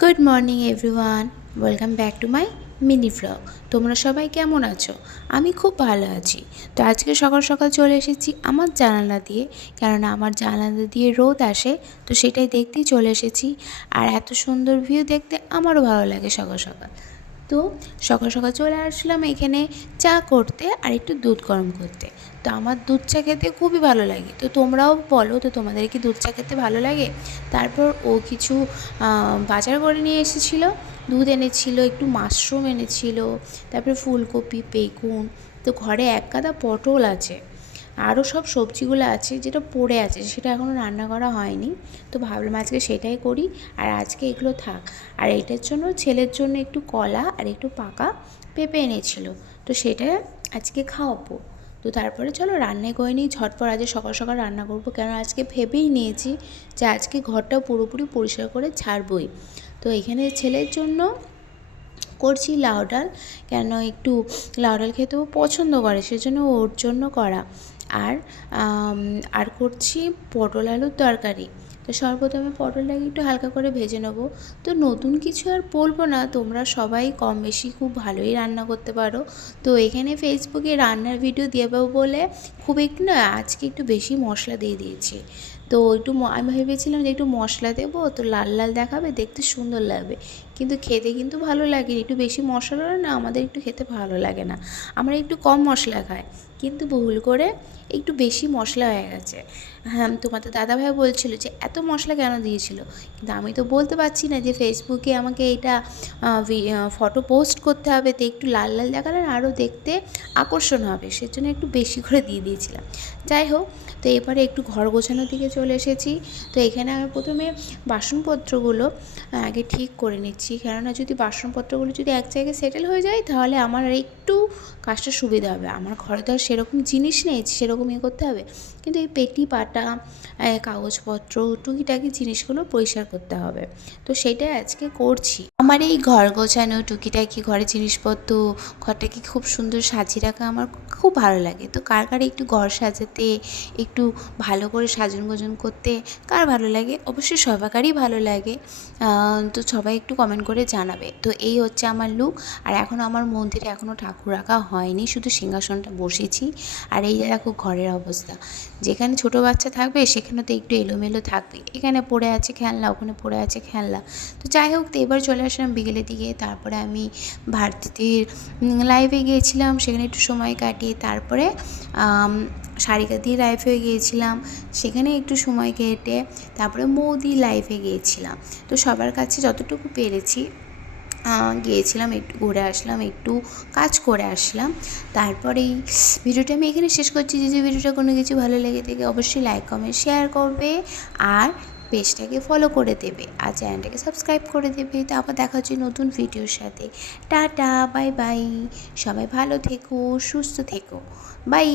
Good morning everyone welcome back to my mini vlog তোমরা সবাই কেমন আছো? আমি খুব ভালো আছি। তো আজকে সকাল সকাল চলে এসেছি আমার জানালা দিয়ে, কেননা আমার জানালা দিয়ে রোদ আসে, তো সেটাই দেখতেই চলে এসেছি। আর এত সুন্দর ভিউ দেখতে আমারও ভালো লাগে সকাল সকাল। তো সকাল সকাল চলে আসলাম এখানে চা করতে আর একটু দুধ গরম করতে। তো আমার দুধ চা খেতে খুবই ভালো লাগে। তো তোমরাও বলো, তো তোমাদের কি দুধ চা খেতে ভালো লাগে? তারপর ও কিছু বাজার করে নিয়ে এসেছিল। দুধ এনেছিল, একটু মাশরুম এনেছিল, তারপরে ফুলকপি, বেগুন, তো ঘরে এক গাদা পটল আছে। আরও সব সবজিগুলো আছে যেটা পড়ে আছে, সেটা এখনও রান্না করা হয়নি। তো ভাবলাম আজকে সেটাই করি, আর আজকে এগুলো থাক। আর এটার জন্য ছেলের জন্য একটু কলা আর একটু পাকা পেঁপে এনেছিল, তো সেটা আজকে খাওয়াবো। তো তারপরে চলো রান্নায় করে নিই, ঝটপট আজকে সকাল সকাল রান্না করব, কেন আজকে ভেবেই নিয়েছি যে আজকে ঘরটা পুরোপুরি পরিষ্কার করে ছাড়বই। তো এখানে ছেলের জন্য করছি লাউ ডাল, কেন একটু লাউ ডাল খেতেও পছন্দ করে, সেজন্য ওর জন্য করা। আর আর করছি পটল আলুর তরকারি। তো সর্বপ্রথমে পটলটাকে একটু হালকা করে ভেজে নেব। তো নতুন কিছু আর বলব না, তোমরা সবাই কম বেশি খুব ভালোই রান্না করতে পারো। তো এখানে ফেসবুকে রান্নার ভিডিও দেবো বলে খুব একটু না, আজকে একটু বেশি মশলা দিয়ে দিয়েছি। তো একটু আমি ভেবেছিলাম যে একটু মশলা দেবো, তো লাল লাল দেখাবে, দেখতে সুন্দর লাগবে। কিন্তু খেতে কিন্তু ভালো লাগে একটু বেশি মশলা না আমাদের একটু খেতে ভালো লাগে না। আমরা একটু কম মশলা খাই। কিন্তু ভুল করে একটু বেশি মশলা হয়ে গেছে। হ্যাঁ তোমাদের দাদাভাই বলছিল যে, এত মশলা কেন দিয়েছিল? কিন্তু আমি তো বলতে পারছি না যে ফেসবুকে আমাকে এটা ফটো পোস্ট করতে হবে তো একটু লাল লাল দেখালে আরও দেখতে আকর্ষণ হবে। সেজন্য একটু বেশি করে দিয়ে দিয়েছিলাম। যাই হোক, তো এবারে একটু ঘর গোছানোর দিকে চলে এসেছি। তো এখানে আমি প্রথমে বাসনপত্রগুলো আগে ঠিক করে নিচ্ছি। কেননা যদি বাসনপত্রগুলো যদি এক জায়গায় সেটেল হয়ে যায়, তাহলে আমার একটু কাজটা সুবিধা হবে। আমার ঘরে তো আর সেরকম জিনিস নেই যে সেরকম ইয়ে করতে হবে। কিন্তু এই পেটি, পাটা কাগজপত্র, টুকিটাকি জিনিসগুলো পরিষ্কার করতে হবে। তো সেটাই আজকে করছি। আমার এই ঘর গোছানো, টুকিটাকি ঘরের জিনিসপত্র ঘরটাকে খুব সুন্দর সাজিয়ে রাখা আমার খুব ভালো লাগে। তো কার কার একটু ঘর সাজাতে, একটু ভালো করে সাজন গোজন করতে কার ভালো লাগে? অবশ্যই সবাইকারই ভালো লাগে। তো সবাই একটু কমেন্ট করে জানাবে। তো এই হচ্ছে আমার লুক আর এখন আমার মন্দিরে এখনও ঠাকুর রাখা হয়নি। শুধু সিংহাসনটা বসেছি। আর এই দেখো ঘরের অবস্থা। যেখানে ছোট বাচ্চা থাকবে সেখানে তো একটু এলোমেলো থাকবে। এখানে পড়ে আছে খেলনা ওখানে পড়ে আছে খেলনা। তো যাই হোক তো এবার চলে আসলাম বিকেলের দিকে। তারপরে আমি ভারতীতির লাইভে গিয়েছিলাম সেখানে একটু সময় কাটিয়ে তারপরে আম, সারিকা দিয়ে লাইভে গিয়েছিলাম। সেখানে একটু সময় কেটে তারপরে মৌদি লাইভে গিয়েছিলাম। তো সবার কাছে যতটুকু পেরেছি গিয়েছিলাম, একটু ঘুরে আসলাম, একটু কাজ করে আসলাম। তারপরে এই ভিডিওটা আমি এখানে শেষ করছি। যদি ভিডিওটা কোনো কিছু ভালো লেগে থাকে, অবশ্যই লাইক কমেন্ট শেয়ার করবে আর পেজটাকে ফলো করে দেবে আর চ্যানেলটাকে সাবস্ক্রাইব করে দেবে। তো আবার দেখা হচ্ছে নতুন ভিডিওর সাথে। টাটা বাই বাই সবাই ভালো থেকো, সুস্থ থেকো। বাই